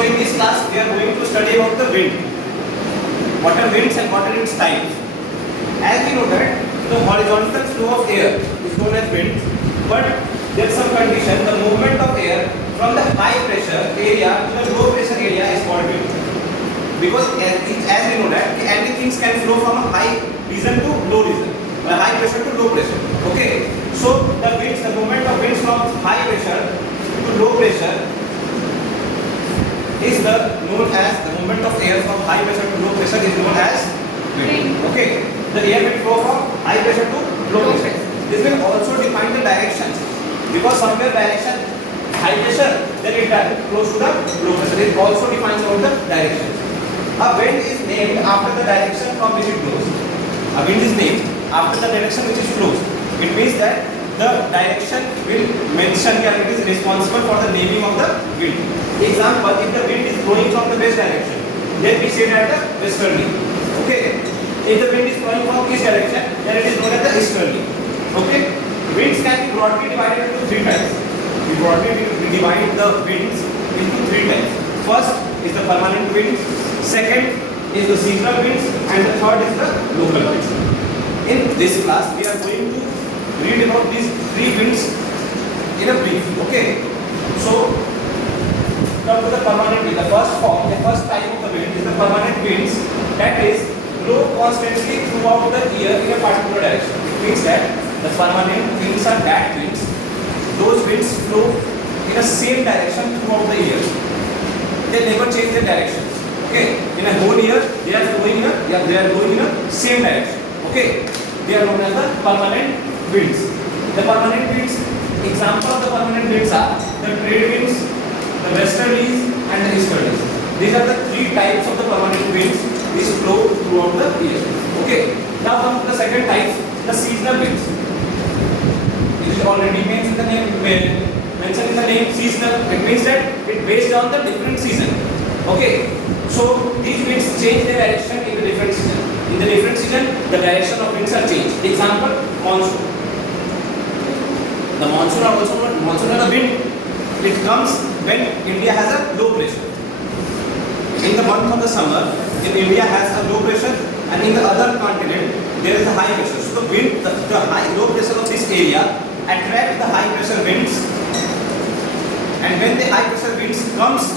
So in this class we are going to study about the wind. What are winds and what are its types? As we know that the horizontal flow of air is known as wind, but there is some condition. The movement of air from the high pressure area to the low pressure area is called wind. Because as we know that anything can flow from a high region to low region, a high pressure to low pressure. Okay. So the winds, the movement of winds from high pressure to low pressure is known as the movement of air from high pressure to low pressure is known as wind. Okay. The air will flow from high pressure to low pressure. This will also define the directions, because somewhere direction high pressure, then it flows to the low pressure. It also defines about the directions. A wind is named after the direction from which it blows. A wind is named after the direction which it flows. It means that the direction will mention that it is responsible for the naming of the wind. Example, if the wind is blowing from the west direction, then we say that the westerly. Okay. If the wind is blowing from east direction, then it is known as the easterly. Okay. Winds can be broadly divided into three types. We broadly divide the winds into three types. First is the permanent wind, second is the seasonal winds, and the third is the local winds. In this class, we are going to read about these three winds in a brief. Okay. So, come to the permanent wind. The first form, the first type of the wind is the permanent winds, that is blow constantly throughout the year in a particular direction. It means that the permanent winds are that winds. Those winds flow in the same direction throughout the year. They never change their directions. Okay. In a whole year, they are going in a same direction. Okay. They are known as the permanent winds. The permanent winds, example of the permanent winds are the trade winds, the westerlies, and the easterlies. These are the three types of the permanent winds which flow throughout the year. Okay. Now come to the second type, the seasonal winds. It is already mentioned in the name seasonal. It means that it based on the different season. Okay. So these winds change their direction in the different season. In the different season, the direction of winds are changed. Example, monsoon. The monsoon are also known monsoon are the wind. It comes when India has a low pressure. In the month of the summer, in India has a low pressure, and in the other continent there is a high pressure. So the wind, the low pressure of this area attract the high pressure winds, and when the high pressure winds comes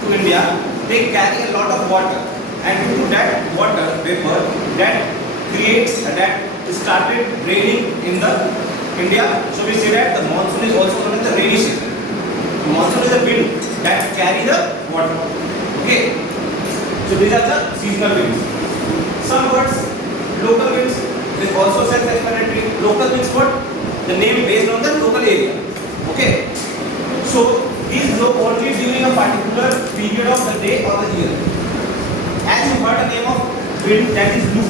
to India, they carry a lot of water, and due to that water vapor that creates that started raining in the India. So we say that the monsoon is also known as the rainy season. The monsoon is the wind that carry the water. Okay. So these are the seasonal winds. Some words, local winds is also self-explanatory. Local winds, what? The name based on the local area. Okay. So these blow only during a particular period of the day or the year. As you heard the name of wind, that is Loo.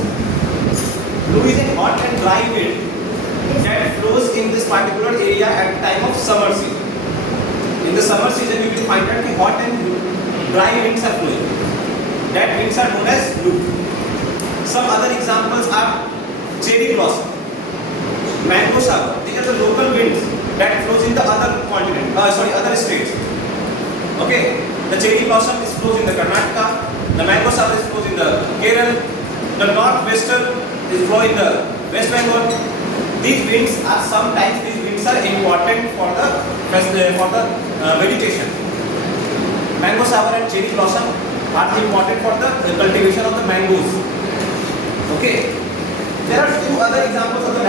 Loo is a hot and dry wind that flows in this particular area at the time of summer season. In the summer season, you will find that the hot and dry winds are flowing. That winds are known as Loo. Some other examples are cherry blossom, mango shower. These are the local winds that flows in the other continent, other states. Okay, the cherry blossom is flows in the Karnataka, the mango shower is flows in the Kerala, the northwestern is flow in the West Bengal. These winds are sometimes important for the vegetation. Mango shower and cherry blossom are important for the cultivation of the mangoes. Okay. There are two other examples of the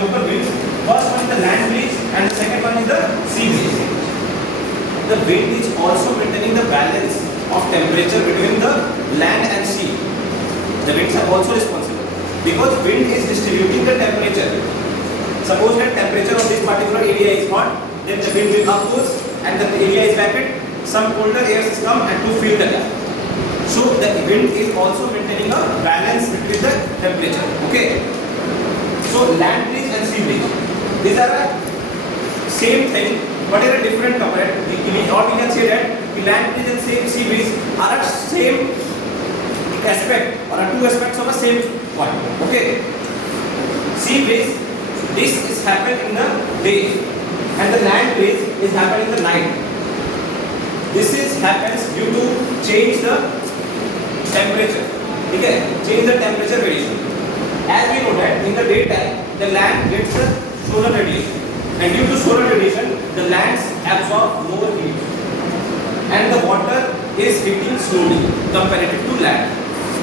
local winds. First one is the land breeze and the second one is the sea breeze. The wind is also maintaining the balance of temperature between the land and sea. The winds are also responsible because wind is distributing the temperature. Suppose that temperature of this particular area is hot, then the wind will up goes and the area is vacant. Some colder air has come and to fill the gap. So the wind is also maintaining a balance between the temperature. Okay. So land breeze and sea breeze. These are a same thing, but in a different component. Or we can say that the land breeze and sea breeze are a same aspect or are two aspects of a same point. Okay. Sea breeze, this is happening in the day, and the land breeze is happening in the night. This is happens due to change the temperature. Okay, change the temperature variation. As we know that in the daytime the land gets the solar radiation, and due to solar radiation the lands absorb more heat, and the water is heating slowly comparative to land.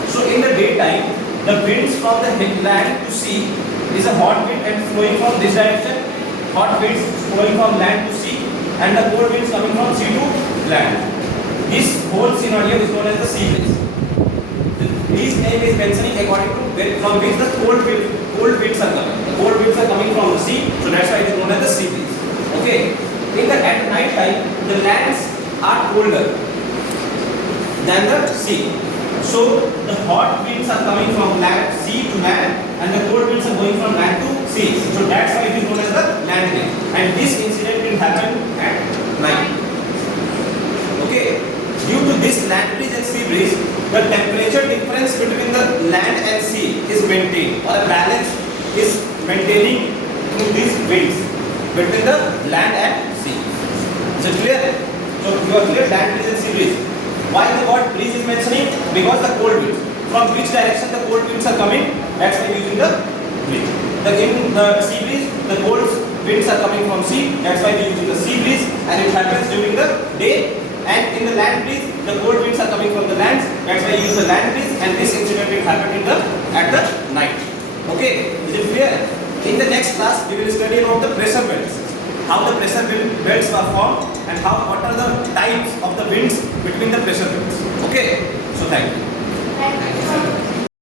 So in the daytime the winds from the land to sea is a hot wind and flowing from this direction, hot winds flowing from land to sea, and the cold winds coming from sea to land. This whole scenario is known as the sea breeze. This name is mentioning according to from which the cold winds are coming. The cold winds are coming from the sea, so that's why it is known as the sea breeze. Okay. At night time, the lands are colder than the sea. So the hot winds are coming from sea to land, and the cold winds are going from land to sea. So that's why it is known as the land breeze. And this incident will happen at night. Okay. Due to this land breeze and sea breeze, the temperature difference between the land and sea is maintained, or a balance is maintaining through these winds between the land and sea. Is it clear? So you are clear, land breeze and sea breeze. Why the word breeze is mentioning? Because the cold winds. From which direction the cold winds are coming? That's why using the breeze. In the sea breeze, the cold winds are coming from sea. That's why we using the sea breeze, and it happens during the day. And in the land breeze, the cold winds are coming from the lands. That's why you use the land breeze, and this incident will happen at the night. Okay, is it clear? In the next class, we will study about the pressure belts, how the pressure belts are formed, and what are the types of the winds between the pressure belts. Okay, so thank you.